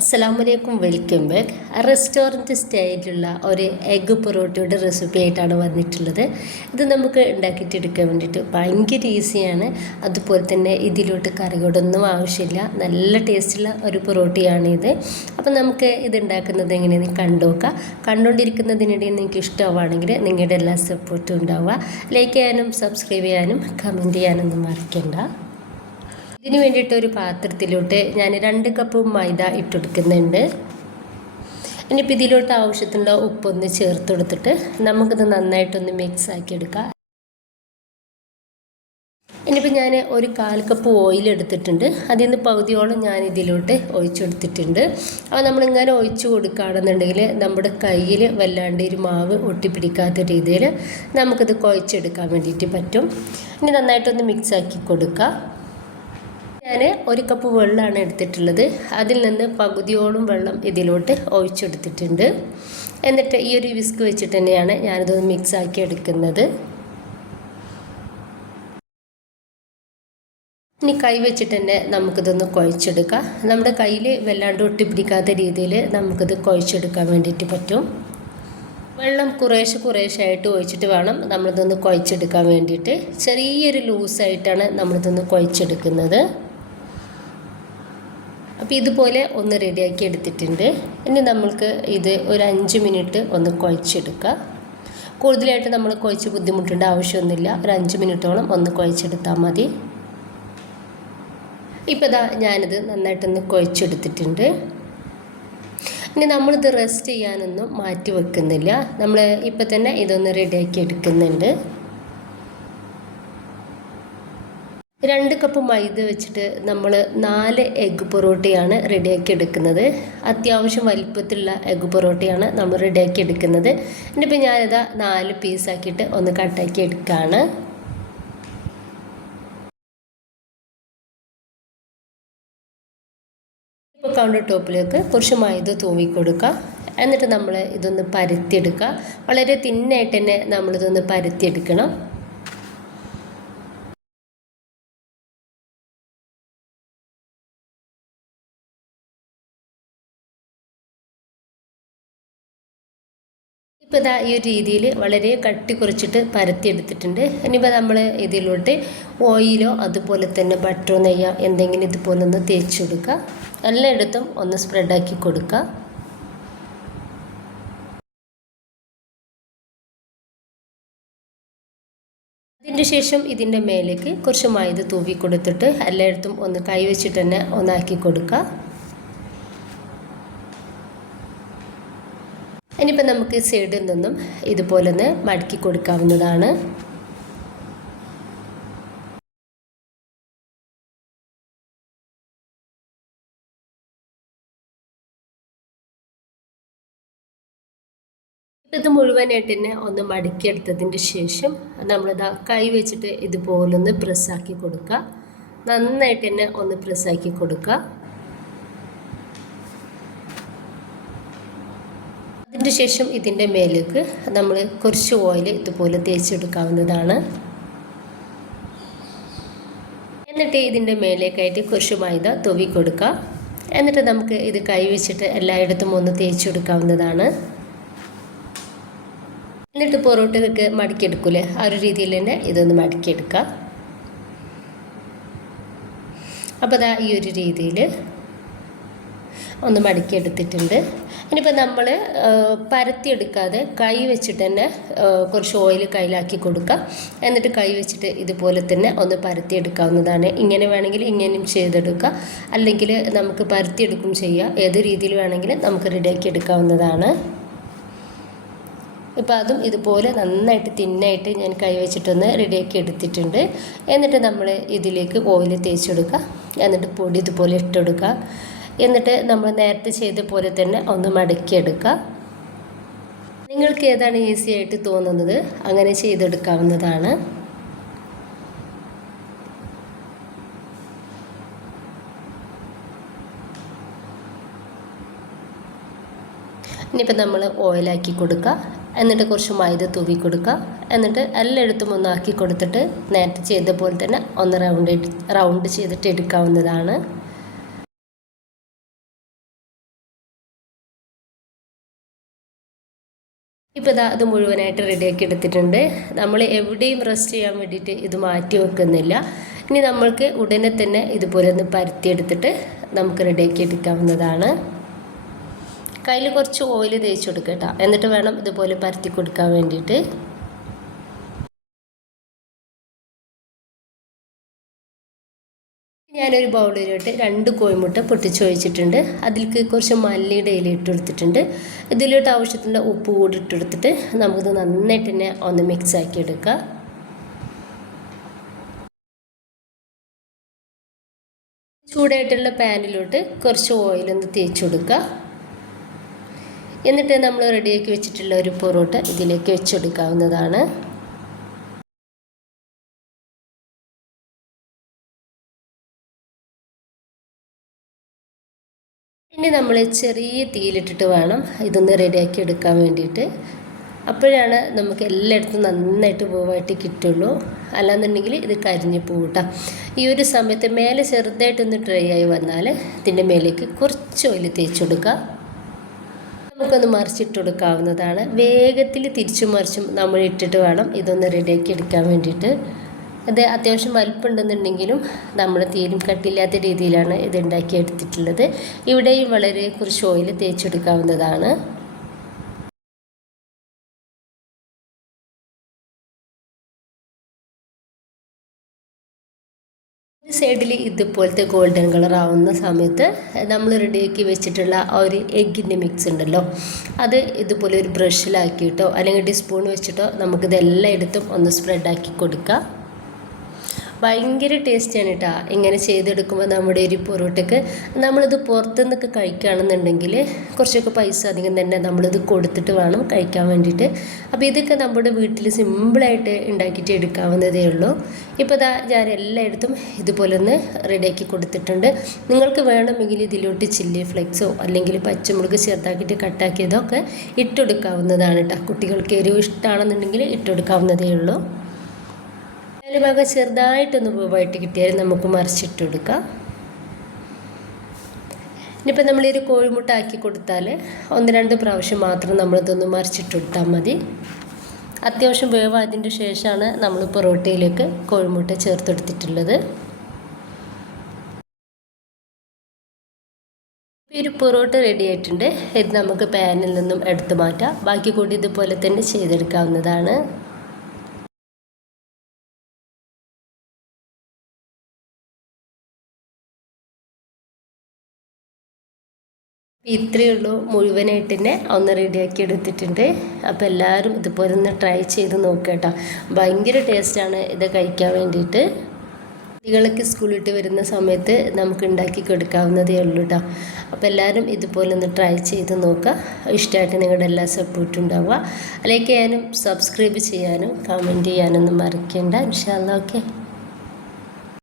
അസ്സലാമലൈക്കും, welcome back. Restaurant സ്റ്റൈലിലുള്ള ഒരു egg പൊറോട്ടയുടെ recipe ആയിട്ടാണ് വന്നിട്ടുള്ളത്. ഇത് നമുക്ക് ഉണ്ടാക്കിയിട്ടെടുക്കാൻ വേണ്ടിയിട്ട് ഭയങ്കര ഈസിയാണ്. അതുപോലെ തന്നെ ഇതിലോട്ട് കറികളൊന്നും ആവശ്യമില്ല. നല്ല ടേസ്റ്റുള്ള ഒരു പൊറോട്ടയാണിത്. അപ്പോൾ നമുക്ക് ഇത് ഉണ്ടാക്കുന്നത് എങ്ങനെയെന്ന് കണ്ടുനോക്കാം. കണ്ടുകൊണ്ടിരിക്കുന്നതിനിടയിൽ നിങ്ങൾക്ക് ഇഷ്ടമാണെങ്കിൽ നിങ്ങളുടെ എല്ലാ സപ്പോർട്ടും ഉണ്ടാവുക. ലൈക്ക് ചെയ്യാനും സബ്സ്ക്രൈബ് ചെയ്യാനും കമൻറ്റ് ചെയ്യാനൊന്നും മറക്കണ്ട. ഇതിന് വേണ്ടിയിട്ട് ഒരു പാത്രത്തിലോട്ട് ഞാൻ 2 കപ്പ് മൈദ ഇട്ടെടുക്കുന്നുണ്ട്. ഇനിയിപ്പോൾ ഇതിലോട്ട് ആവശ്യത്തിനുള്ള ഉപ്പൊന്ന് ചേർത്ത് കൊടുത്തിട്ട് നമുക്കിത് നന്നായിട്ടൊന്ന് മിക്സ് ആക്കി എടുക്കാം. ഇനിയിപ്പോൾ ഞാൻ ഒരു 1/4 കപ്പ് ഓയിൽ എടുത്തിട്ടുണ്ട്. അതിൽ നിന്ന് പകുതിയോളം ഞാൻ ഇതിലോട്ട് ഒഴിച്ചെടുത്തിട്ടുണ്ട്. അപ്പോൾ നമ്മളിങ്ങനെ ഒഴിച്ച് കൊടുക്കുകയാണെന്നുണ്ടെങ്കിൽ നമ്മുടെ കയ്യിൽ വല്ലാണ്ട് ഒരു മാവ് ഒട്ടിപ്പിടിക്കാത്ത രീതിയിൽ നമുക്കിത് കുഴച്ചെടുക്കാൻ വേണ്ടിയിട്ട് പറ്റും. ഇനി നന്നായിട്ടൊന്ന് മിക്സ് ആക്കി കൊടുക്കുക. ഞാൻ 1 കപ്പ് വെള്ളമാണ് എടുത്തിട്ടുള്ളത്. അതിൽ നിന്ന് പകുതിയോളം വെള്ളം ഇതിലോട്ട് ഒഴിച്ചെടുത്തിട്ടുണ്ട്. എന്നിട്ട് ഈ ഒരു വിസ്ക് വെച്ചിട്ട് തന്നെയാണ് ഞാനിതൊന്ന് മിക്സ് ആക്കി എടുക്കുന്നത്. ഇനി കൈ വെച്ചിട്ട് തന്നെ നമുക്കിതൊന്ന് കുഴച്ചെടുക്കാം. നമ്മുടെ കയ്യിൽ വല്ലാണ്ട് ഒട്ടിപ്പിടിക്കാത്ത രീതിയിൽ നമുക്കിത് കുഴച്ചെടുക്കാൻ വേണ്ടിയിട്ട് പറ്റും. വെള്ളം കുറേശ്ശായിട്ട് ഒഴിച്ചിട്ട് വേണം നമ്മളിതൊന്ന് കുഴച്ചെടുക്കാൻ വേണ്ടിയിട്ട്. ചെറിയൊരു ലൂസായിട്ടാണ് നമ്മളിതൊന്ന് കുഴച്ചെടുക്കുന്നത്. അപ്പോൾ ഇതുപോലെ ഒന്ന് റെഡിയാക്കി എടുത്തിട്ടുണ്ട്. ഇനി നമ്മൾക്ക് ഇത് ഒരു 5 മിനിറ്റ് ഒന്ന് കുഴച്ചെടുക്കുക. കൂടുതലായിട്ട് നമ്മൾ കുഴച്ച് ബുദ്ധിമുട്ടേണ്ട ആവശ്യമൊന്നുമില്ല. ഒരു 5 മിനിറ്റോളം ഒന്ന് കുഴച്ചെടുത്താൽ മതി. ഇപ്പോൾ ഞാനിത് നന്നായിട്ടൊന്ന് കുഴച്ചെടുത്തിട്ടുണ്ട്. ഇനി നമ്മളിത് റെസ്റ്റ് ചെയ്യാനൊന്നും മാറ്റി വെക്കുന്നില്ല. നമ്മൾ ഇപ്പം തന്നെ ഇതൊന്ന് റെഡിയാക്കി എടുക്കുന്നുണ്ട്. 2 കപ്പ് മൈദ വെച്ചിട്ട് നമ്മൾ 4 എഗ്ഗ് പൊറോട്ടയാണ് റെഡിയാക്കി എടുക്കുന്നത്. അത്യാവശ്യം വലിപ്പത്തിലുള്ള എഗ്ഗ് പൊറോട്ടയാണ് നമ്മൾ റെഡിയാക്കി എടുക്കുന്നത്. ഇനിയിപ്പോൾ ഞാനിതാ 4 പീസാക്കിയിട്ട് ഒന്ന് കട്ടാക്കി എടുക്കുകയാണ്. ഇപ്പോൾ കൗണ്ടർ ടോപ്പിലേക്ക് കുറച്ച് മൈദ തൂവി കൊടുക്കുക. എന്നിട്ട് നമ്മൾ ഇതൊന്ന് പരത്തിയെടുക്കുക. വളരെ തിന്നായിട്ട് തന്നെ നമ്മളിതൊന്ന് പരത്തിയെടുക്കണം. ഇപ്പോൾ ഈ ഒരു രീതിയിൽ വളരെ കട്ടി കുറച്ചിട്ട് പരത്തിയെടുത്തിട്ടുണ്ട്. ഇനിയിപ്പോൾ നമ്മൾ ഇതിലോട്ട് ഓയിലോ അതുപോലെ തന്നെ ബട്ടറോ നെയ്യോ എന്തെങ്കിലും ഇതുപോലെ ഒന്ന് തേച്ച് കൊടുക്കുക. എല്ലായിടത്തും ഒന്ന് സ്പ്രെഡാക്കി കൊടുക്കുക. അതിൻ്റെ ശേഷം ഇതിൻ്റെ മേലേക്ക് കുറച്ച് മൈദ തൂവി കൊടുത്തിട്ട് എല്ലായിടത്തും ഒന്ന് കൈവച്ചിട്ട് തന്നെ ഒന്നാക്കി കൊടുക്കുക. ഇനിയിപ്പോൾ നമുക്ക് സൈഡിൽ നിന്നും ഇതുപോലെ ഒന്ന് മടക്കി കൊടുക്കാവുന്നതാണ്. ഇത് മുഴുവനായിട്ട് തന്നെ ഒന്ന് മടക്കിയെടുത്തതിൻ്റെ ശേഷം നമ്മളിതാ കൈ വെച്ചിട്ട് ഇതുപോലൊന്ന് പ്രസ്സാക്കി കൊടുക്കുക. നന്നായിട്ട് തന്നെ ഒന്ന് പ്രസ്സാക്കി കൊടുക്കുക. അതിൻ്റെ ശേഷം ഇതിൻ്റെ മേലേക്ക് നമ്മൾ കുറച്ച് ഓയിൽ ഇതുപോലെ തേച്ചെടുക്കാവുന്നതാണ്. എന്നിട്ട് ഇതിൻ്റെ മേലേക്കായിട്ട് കുറച്ച് മൈദ തൂവി കൊടുക്കുക. എന്നിട്ട് നമുക്ക് ഇത് കൈ വെച്ചിട്ട് എല്ലായിടത്തും ഒന്ന് തേച്ചെടുക്കാവുന്നതാണ്. എന്നിട്ട് പൊറോട്ടയൊക്കെ മടക്കിയെടുക്കൂലേ, ആ ഒരു രീതിയിൽ തന്നെ ഇതൊന്ന് മടക്കിയെടുക്കുക. അപ്പോൾ ഈ ഒരു രീതിയിൽ ഒന്ന് മടക്കിയെടുത്തിട്ടുണ്ട്. ഇനിയിപ്പോൾ നമ്മൾ പരത്തിയെടുക്കാതെ കൈ വെച്ചിട്ട് തന്നെ കുറച്ച് ഓയിൽ കയ്യിലാക്കി കൊടുക്കുക. എന്നിട്ട് കൈ വെച്ചിട്ട് ഇതുപോലെ തന്നെ ഒന്ന് പരത്തിയെടുക്കാവുന്നതാണ്. ഇങ്ങനെ വേണമെങ്കിൽ ഇങ്ങനെയും ചെയ്തെടുക്കുക, അല്ലെങ്കിൽ നമുക്ക് പരത്തിയെടുക്കും ചെയ്യാം. ഏത് രീതിയിൽ വേണമെങ്കിലും നമുക്ക് റെഡിയാക്കി എടുക്കാവുന്നതാണ്. ഇപ്പോൾ അതും ഇതുപോലെ നന്നായിട്ട് തിന്നായിട്ട് ഞാൻ കൈ വെച്ചിട്ടൊന്ന് റെഡിയാക്കി എടുത്തിട്ടുണ്ട്. എന്നിട്ട് നമ്മൾ ഇതിലേക്ക് ഓയിൽ തേച്ചെടുക്കുക. എന്നിട്ട് പൊടി ഇതുപോലെ ഇട്ടെടുക്കുക. എന്നിട്ട് നമ്മൾ നേരത്തെ ചെയ്ത പോലെ തന്നെ ഒന്ന് മടക്കിയെടുക്കുക. നിങ്ങൾക്ക് ഏതാണ് ഈസി ആയിട്ട് തോന്നുന്നത് അങ്ങനെ ചെയ്തെടുക്കാവുന്നതാണ്. ഇനിയിപ്പോൾ നമ്മൾ ഓയിലാക്കി കൊടുക്കുക. എന്നിട്ട് കുറച്ച് മൈദ തൂവി കൊടുക്കുക. എന്നിട്ട് എല്ലായിടത്തും ഒന്ന് ആക്കി കൊടുത്തിട്ട് നേരത്തെ ചെയ്ത പോലെ തന്നെ ഒന്ന് റൗണ്ട് ചെയ്തിട്ട് എടുക്കാവുന്നതാണ്. ഇപ്പോൾ ഇതാ അത് മുഴുവനായിട്ട് റെഡിയാക്കി എടുത്തിട്ടുണ്ട്. നമ്മൾ എവിടെയും റെസ്റ്റ് ചെയ്യാൻ വേണ്ടിയിട്ട് ഇത് മാറ്റി വെക്കുന്നില്ല. ഇനി നമ്മൾക്ക് ഉടനെ തന്നെ ഇതുപോലെ ഒന്ന് പരത്തിയെടുത്തിട്ട് നമുക്ക് റെഡിയാക്കി എടുക്കാവുന്നതാണ്. കയ്യിൽ കുറച്ച് ഓയിൽ തേച്ച് കൊടുക്കുക കേട്ടോ. എന്നിട്ട് വേണം ഇതുപോലെ പരത്തി കൊടുക്കാൻ വേണ്ടിയിട്ട്. ഞാനൊരു ബൗളിലോട്ട് 2 കോഴിമുട്ട പൊട്ടിച്ച് ഒഴിച്ചിട്ടുണ്ട്. അതിലേക്ക് കുറച്ച് മല്ലിയുടെ ഇല ഇട്ട് കൊടുത്തിട്ടുണ്ട്. ഇതിലോട്ട് ആവശ്യത്തിനുള്ള ഉപ്പ് കൂടി ഇട്ടെടുത്തിട്ട് നമുക്കിത് നന്നായിട്ട് തന്നെ ഒന്ന് മിക്സ് ആക്കി എടുക്കാം. ചൂടായിട്ടുള്ള പാനിലോട്ട് കുറച്ച് ഓയിലൊന്ന് തേച്ച് കൊടുക്കുക. എന്നിട്ട് നമ്മൾ റെഡിയാക്കി വെച്ചിട്ടുള്ള ഒരു പൊറോട്ട ഇതിലേക്ക് വെച്ചെടുക്കാവുന്നതാണ്. ഇനി നമ്മൾ ചെറിയ തീയിലിട്ടിട്ട് വേണം ഇതൊന്ന് റെഡിയാക്കി എടുക്കാൻ വേണ്ടിയിട്ട്. അപ്പോഴാണ് നമുക്ക് എല്ലായിടത്തും നന്നായിട്ട് പൂവായിട്ട് കിട്ടുള്ളൂ. അല്ലാന്നുണ്ടെങ്കിൽ ഇത് കരിഞ്ഞു പോകും കേട്ടോ. ഈ ഒരു സമയത്ത് മേലെ ചെറുതായിട്ടൊന്ന് ഡ്രൈ ആയി വന്നാൽ ഇതിൻ്റെ മേലേക്ക് കുറച്ച് ഓയിൽ തേച്ച് കൊടുക്കുക. നമുക്കൊന്ന് മറിച്ചിട്ട് കൊടുക്കാവുന്നതാണ്. വേഗത്തിൽ തിരിച്ചും മറിച്ചും നമ്മൾ ഇട്ടിട്ട് വേണം ഇതൊന്ന് റെഡിയാക്കി എടുക്കാൻ വേണ്ടിയിട്ട്. അത് അത്യാവശ്യം വലിപ്പമുണ്ടെന്നുണ്ടെങ്കിലും നമ്മൾ തീരും കട്ടില്ലാത്ത രീതിയിലാണ് ഇത് ഉണ്ടാക്കിയെടുത്തിട്ടുള്ളത്. ഇവിടെയും വളരെ കുറച്ച് ഓയിൽ തേച്ചെടുക്കാവുന്നതാണ്. സൈഡിൽ ഇതുപോലത്തെ ഗോൾഡൻ കളർ ആവുന്ന സമയത്ത് നമ്മൾ റെഡിയാക്കി വെച്ചിട്ടുള്ള ആ ഒരു എഗ്ഗിൻ്റെ മിക്സ് ഉണ്ടല്ലോ, അത് ഇതുപോലെ ഒരു ബ്രഷിലാക്കിയിട്ടോ അല്ലെങ്കിൽ സ്പൂൺ വെച്ചിട്ടോ നമുക്കിതെല്ലായിടത്തും ഒന്ന് സ്പ്രെഡാക്കി കൊടുക്കാം. ഭയങ്കര ടേസ്റ്റാണ് കേട്ടോ ഇങ്ങനെ ചെയ്തെടുക്കുമ്പോൾ. നമ്മുടെ ഒരു പൊറോട്ടയ്ക്ക് നമ്മളിത് പുറത്തുനിന്നൊക്കെ കഴിക്കുകയാണെന്നുണ്ടെങ്കിൽ കുറച്ചൊക്കെ പൈസ അധികം തന്നെ നമ്മളിത് കൊടുത്തിട്ട് വേണം കഴിക്കാൻ വേണ്ടിയിട്ട്. അപ്പോൾ ഇതൊക്കെ നമ്മുടെ വീട്ടിൽ സിമ്പിളായിട്ട് ഉണ്ടാക്കിയിട്ട് എടുക്കാവുന്നതേ ഉള്ളൂ. ഇപ്പോൾ ഇതാ ഞാൻ എല്ലായിടത്തും ഇതുപോലെ ഒന്ന് റെഡിയാക്കി കൊടുത്തിട്ടുണ്ട്. നിങ്ങൾക്ക് വേണമെങ്കിൽ ഇതിലോട്ട് ചില്ലി ഫ്ലെക്സോ അല്ലെങ്കിൽ പച്ചമുളക് ചെറുതാക്കിയിട്ട് കട്ടാക്കിയതൊക്കെ ഇട്ടെടുക്കാവുന്നതാണ് കേട്ടോ. കുട്ടികൾക്ക് എരിവ് ഇഷ്ടമാണെന്നുണ്ടെങ്കിൽ ഇട്ടെടുക്കാവുന്നതേ ഉള്ളൂ. അതിൽ ഭാഗം ചെറുതായിട്ടൊന്ന് പൂവായിട്ട് കിട്ടിയാൽ നമുക്ക് മറിച്ചിട്ട് കൊടുക്കാം. ഇനിയിപ്പോൾ നമ്മളൊരു കോഴിമുട്ട ആക്കി കൊടുത്താൽ 1-2 പ്രാവശ്യം മാത്രം നമ്മളിതൊന്ന് മറിച്ചിട്ട് കൊടുത്താൽ മതി. അത്യാവശ്യം വേവായതിൻ്റെ ശേഷമാണ് നമ്മൾ പൊറോട്ടയിലേക്ക് കോഴിമുട്ട ചേർത്തെടുത്തിട്ടുള്ളത്. ഈ ഒരു പൊറോട്ട റെഡി ആയിട്ടുണ്ട്. ഇത് നമുക്ക് പാനിൽ നിന്നും എടുത്ത് മാറ്റാം. ബാക്കി കൂടി ഇതുപോലെ തന്നെ ചെയ്തെടുക്കാവുന്നതാണ്. ഇത്രയേ ഉള്ളൂ. മുഴുവനായിട്ട് തന്നെ ഒന്ന് റെഡിയാക്കി എടുത്തിട്ടുണ്ട്. അപ്പോൾ എല്ലാവരും ഇതുപോലെ ഒന്ന് ട്രൈ ചെയ്ത് നോക്കുക കേട്ടോ. ഭയങ്കര ടേസ്റ്റാണ് ഇത് കഴിക്കാൻ വേണ്ടിയിട്ട്. കുട്ടികളൊക്കെ സ്കൂളിട്ട് വരുന്ന സമയത്ത് നമുക്ക് ഉണ്ടാക്കി കൊടുക്കാവുന്നതേ ഉള്ളൂ കേട്ടോ. അപ്പോൾ എല്ലാവരും ഇതുപോലെ ഒന്ന് ട്രൈ ചെയ്ത് നോക്കുക. ഇഷ്ടമായിട്ട് നിങ്ങളുടെ എല്ലാ സപ്പോർട്ടും ഉണ്ടാവുക. ലൈക്ക് ചെയ്യാനും സബ്സ്ക്രൈബ് ചെയ്യാനും കമൻറ്റ് ചെയ്യാനൊന്നും മറക്കേണ്ട. ഇൻഷാ അല്ലാഹ്. ഓക്കെ.